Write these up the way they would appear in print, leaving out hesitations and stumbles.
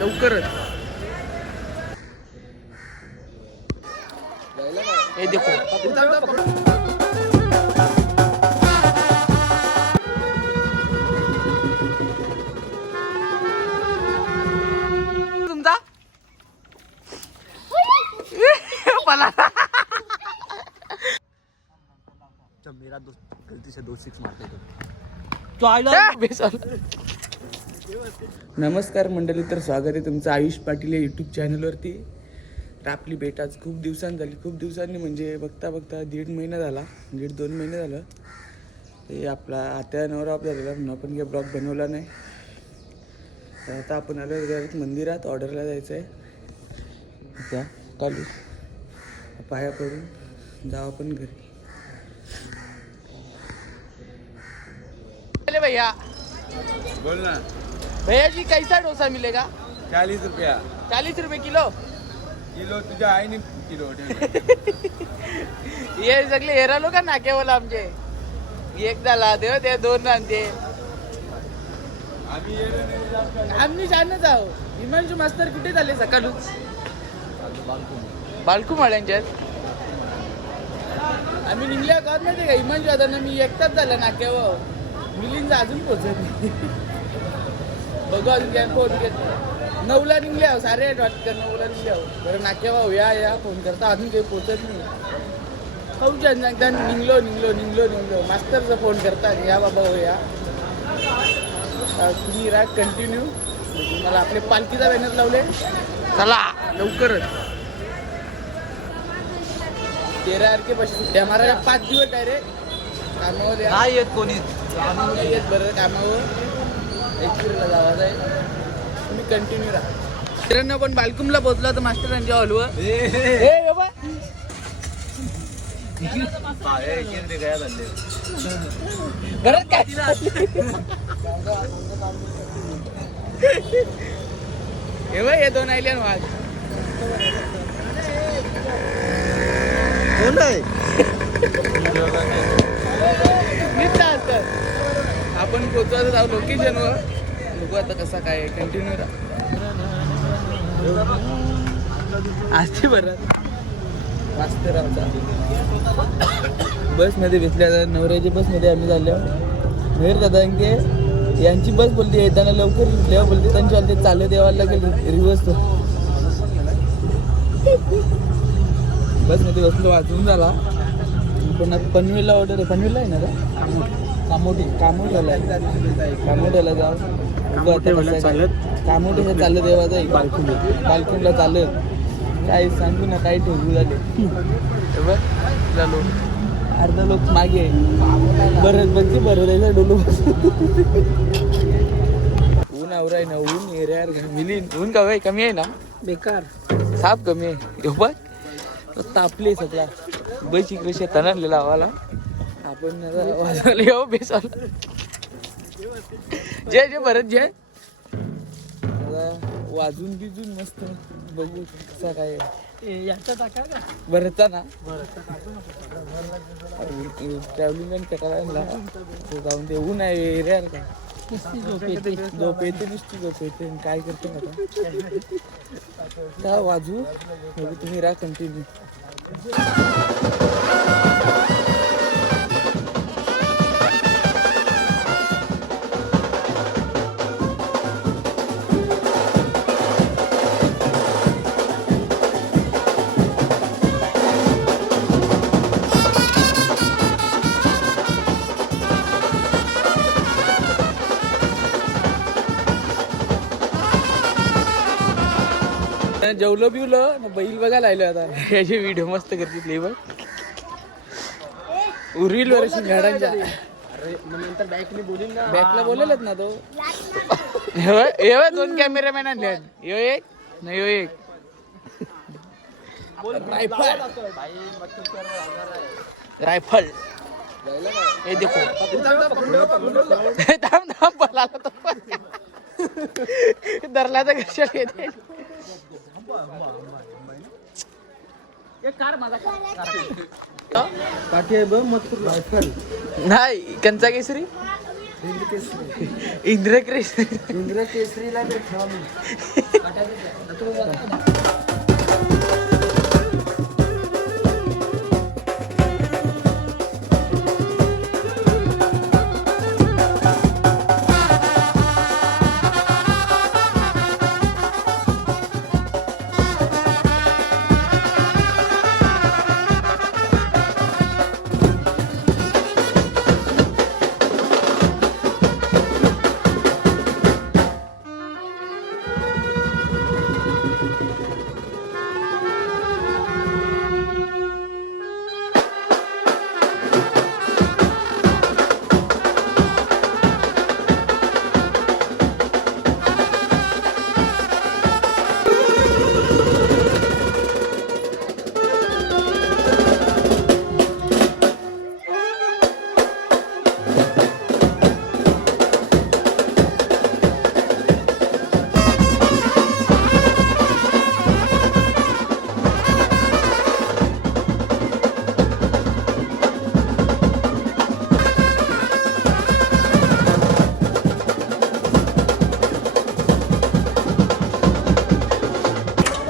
लवकरच हे देखो तुमचा पला मेरा दोस्त गलती से 2-6 मारते नमस्कार मंडळी, तर स्वागत आहे तुमचं आयुष पाटील या यूट्यूब चॅनलवरती. तर आपली भेट आज खूप दिवसांनी म्हणजे बघता 1.5 महिना झाला, 1.5-2 महिने झालं. ते आपला आत्या नवरा ऑफ झालेला म्हणून आपण काही ब्लॉग बनवला नाही. तर आता आपण आलो डायरेक्ट मंदिरात ऑर्डरला जायचं आहे. त्या चालू पाया पडून जाऊ आपण घरी. भैया बोल ना. भैया जी कैसा डोसा मिलेगा? 40 रुपया 40 रुपये किलो. तुझ्या आईने किलो हे सगळे हेरा लोक नाक्यावाला आमचे एक झाला देव ते 2 आणते. आम्ही छानच आहो. हिमांशू मास्तर कुठे झाले सकाळूच? बालकुमाळ्यांच्यात आम्ही निघल्या का माहिती का? हिमांशू आता मी एकटाच झाला नाक्यावर. मिलिंद अजून पोहोचत नाही. बघू अजून काय फोन घेत 9ला निघले आहो. 8:30 वाटतं 9ला निघले आहो. बरं नाक्यावा या फोन करता अजून काही पोहोचत नाही. खूप छान सांगता निघलो मास्तरचा फोन करता या बाबा हो या. तुम्ही राग कंटिन्यू. मला आपले पालखीचा बॅनर लावले. चला लवकरच 13 पाशी सुट्ट्या मारायला 5 दिवस डायरेक्ट कामावर नाही येत कोणी. नाही येत बरं कामावर. एकविरीला जावा जाईल. तुम्ही कंटिन्यू राहा. मित्रांनो पण बालकुमला पोहोचला तर मास्टरांच्या हॉलवर. घरात काय हे 2 आयले वाघ आपण पोहोचवायचं जाऊ लोकेशनवर. बघू आता कसा काय कंटिन्यू राहा. असते बरं मास्तरांचा बसमध्ये बसल्या नवऱ्याच्या बसमध्ये आम्ही झालो. मेहर दादा यांची बस बोलते येताना लवकर जेव्हा बोलते त्यांच्या ते चालत यावं लागेल रिवर्स. बसमध्ये बसलो वाजून झाला. पण आता पनवेलला ऑर्डर आहे. पनवेलला आहे ना का? कामोठ्याला जाऊ. कामोठ्याला चालत यावा जाईल. बालकुंडला चालत काय सांगू ना काय ठेवू झाले. झालो अर्धा लोक मागे बरं बघते बरं जायचं डोलो. ऊन आवराय ना ऊन एरियार मिलीन. ऊन का वय कमी आहे ना बेकार साप कमी आहे. बघ तापले सगळा. बस इकडे शेताना लावाला आपण वाजवले येऊ बेसाला. जय भरत जय. वाजून बिजून मस्त बघू कसा काय भरता ना ट्रॅव्हलिंग करायला जाऊन दे. ऊन आहे एरिया काय झोप येते नुसती झोप येते. काय करते आता वाजू बघू. तुम्ही राहा कंटिन्यू. जेवलो बिवलो बैल बघायला आलो आता. याचे व्हिडिओ मस्त करते बघ उरील वर झाडांच्या. नंतर बॅकला बोलेलच ना तो. 2 कॅमेरामॅन आणले. यो एक नाही यो एक रायफल. हे देखो धरला तर कशाला येते. नाही कंचा केसरी इंद्र केसरीला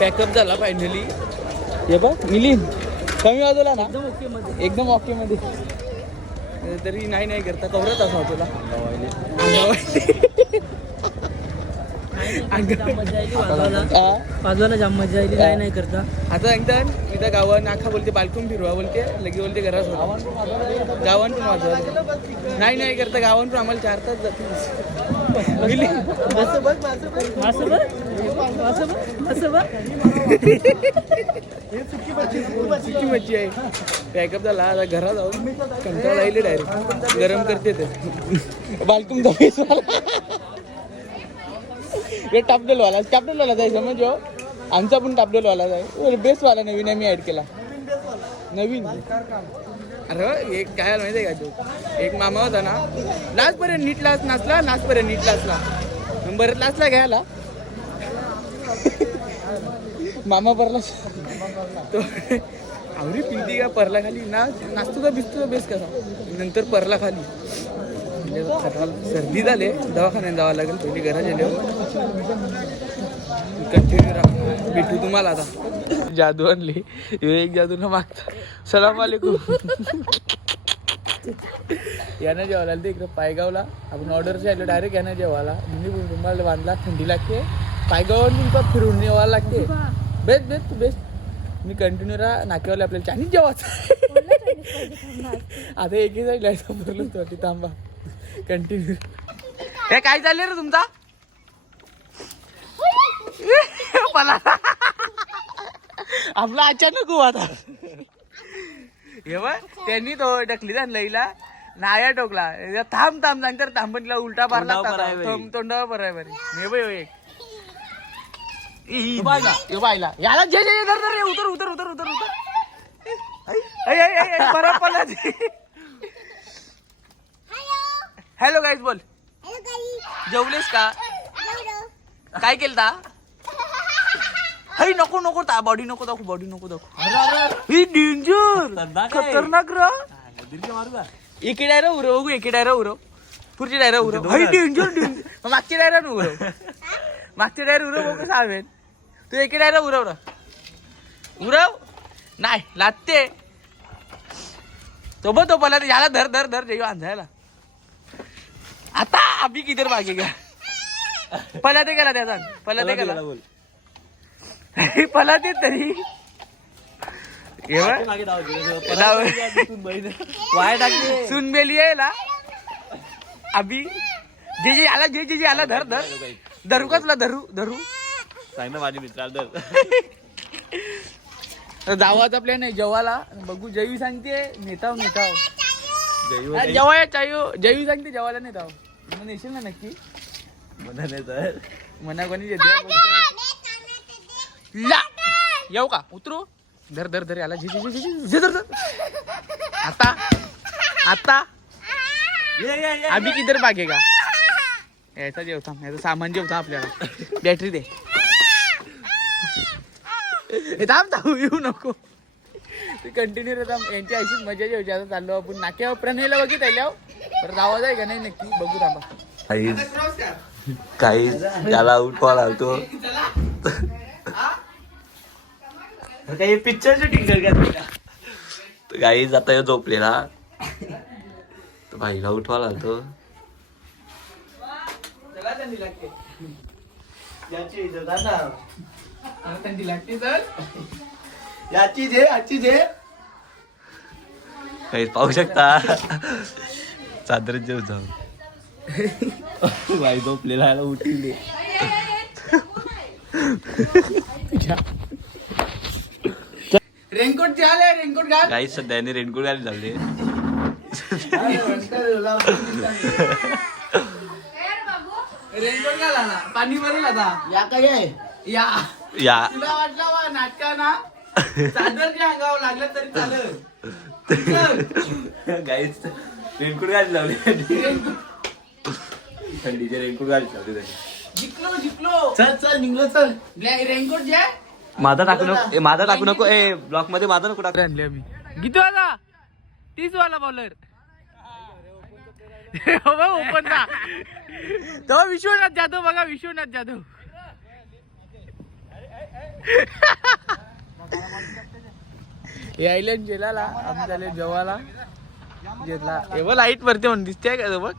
पॅकअप झाला फायनली. हे बघ मिलिंद कमी वाजवला ना एकदम ओके मध्ये तरी नाही करता कवरत असा तुला वाजवायला जाम मजा आली. नाही करता आता एकदम इथं गावात नाखा बोलते बालकून फिरवा बोलते लगे बोलते घरात गावान पण वाजवा नाही करता गावान पण आम्हाला 4 तास जाते मिलिंद सुकी मच्छी आहे. पॅकअप झाला आता घरात जाऊन कंटाळा येईल डायरेक्ट गरम करते ते बालकून टापडलवाला जायचं म्हणजे आमचा पण टापडलवाला जाय बेस्टवाला नवीन आम्ही ऍड केला नवीन. अरे एक काय माहिती आहे का तू एक मामा होता ना लास्टपर्यंत नीट नाचला लास्टपर्यंत नीट नाचला बरं लाचला घ्यायला मामा परला तो आवडी पिंटी का परला खाली नाचतो का भिजतो बेस कसा नंतर परला खाली सर्दी झाले दवाखान्यात जावं लागेल पहिली घरात गेल्यावर कंटिन्यू राहा भेटू तुम्हाला आता. जादू आणली एक जादू न मागता सलाम वालेकुम यानं जेवायला ते इकडे पायगावला आपण ऑर्डरचे आलो डायरेक्ट यानं जेवायला म्हणजे रुमाला बांधला थंडी लागते पायगाववर तुमचा फिरून यावं लागते बेस्ट मी कंटिन्यू राहा नाक्यावाले आपल्याला चायनीज जेवायचं आता एकही जाईल बोललो तो थांबा कंटिन्यू. हे काय चाललंय रे तुमचा मला आपला अचानक हुआ था हे बघ त्यांनी तो ढकली जा लईला नाया टोकला थांब नंतर थांबणीला उलटा मारला तोंडावर बराय बरे हे बघ बायला याला जे उतर हॅलो गाईज बोल जेवलेस का काय केलता हई नको बॉडी नको दाखव ही डेंजर खतरनाक रा एके डायरा उरव पुढची डायरा उरव हई डेंजर मागची डायरा उरव बघ कसं हवेन तू एके डायरा उरव नाही लागते तो पहिला याला धर जेव्हा अंधायला आता अभी किधर मागे गया पहिला ते गेला त्याचा पहिला ते तरी सुन बेली आहे ना अभी जे आला धरू कसला धरू सांग ना माझ्या मित्राला जावाचा प्लॅन आहे जेवाला बघू जयू सांगते नेताव जेवाया चायो जयू सांगते जेवायला नेताव नेशील ना नक्की मना कोणी येऊ का उतरू धर याला धर आता अभी किधर भागेगा याचा जेवता याचं सामान जेवता आपल्याला बॅटरी दे थांब येऊ नको ते कंटिन्यू राहता यांची अशीच मजा जेवची आता चाललो आपण नाक्यावर प्रणयला बघित आल्यावर परत आवाज आहे का नाही नक्की बघू थांबा काही त्याला उठवा लागतो काही पिक्चर शूटिंग कर काही जाता झोपलेला तर भाईला उठवा लागतो. काही पाहू शकता चादर जेव जाऊ भाई झोपलेला उठले. रेनकोट झाले रेनकोट घाल काही सध्या रेनकोट घालून झाले. रेनकोट घाला ना पाणी भरेल आता या काय या या तुला वाटलं वा नाटका ना चादर जे अंगावर लागलं तरी चालेल. गाईच रेनकोट घालून लावले थंडीचे रेनकोट घालून लावले. जिंकलो जिंकलो चल चल निघलो चल रेनकोट जे माझा टाकू नको माझा टाकू नको ब्लॉक मध्ये माझा नको टाकू. आणले आम्ही किती वाला 30 वाला बॉलर ओपन ना तो विश्वनाथ जाधव बघा विश्वनाथ जाधव यायला जेलाला आम्ही झाले जेवाला जेला एवढं लाईट भरते म्हणून दिसते का बघ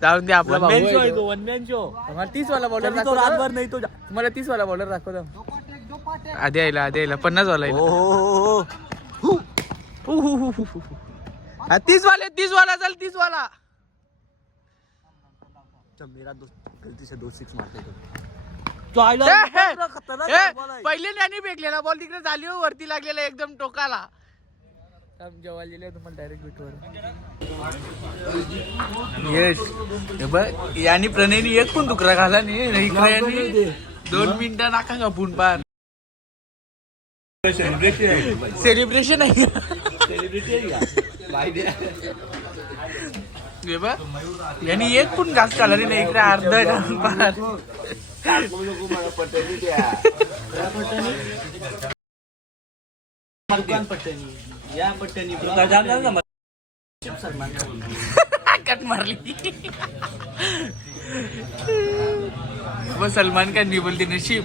जाऊन दे आपला भाऊ आहे तो. वन मॅन शो मला 30 वाला बॉलर रातभर नाही तो. तुम्हाला 30 वाला बॉलर दाखवतो आधी यायला 50 वाला हो हो 30 वाला चल 30 वाला मेरा दोस्त गलती से 2 6 मारते पहिले त्यांनी फेकलेला बॉल तिकडे झाली वरती लागलेला एकदम टोकाला. जेवायला तुम्हाला डायरेक्ट भेटू यश हे बघ यानी प्रणयनी एक पण तुकडा घाला नाही 2 मिनिटं नाका का पुन पार सेलिब्रेशन आहे हे बघ यांनी एक पण घास खाला नाही इकडे अर्धा कट मारली वो सलमान खान बोलते नशीब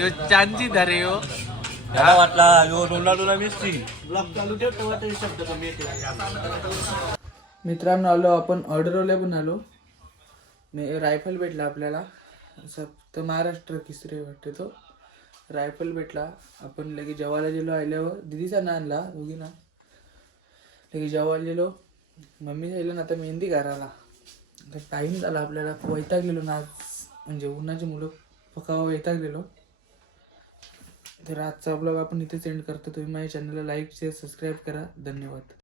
यो चांदी धरे हो मला वाटला यो रोनाल्डोला मेसी ब्लॉक चालू ठेव तेव्हा तरी शब्द कमी येते. मित्रांनो आलो आपण ऑर्डरवाल्या पण आलो रायफल भेटला आपल्याला असं तर महाराष्ट्र किसरे वाटते तो रायफल भेटला. आपण लगेच जेवायला गेलो आल्यावर दिदीचा ना आणला दोघी ना लगेच जेवायला गेलो मम्मी सांगितलं ना आता मेहंदी करायला तर टाईम झाला आपल्याला वैतागलेलो ना आज म्हणजे उन्हाची मुलं पकावा वैतागलेलो. तर आजचा ब्लॉग आपण इथे सेंड करतो. तुम्ही माझ्या चॅनलला लाईक शेअर सबस्क्राईब करा. धन्यवाद.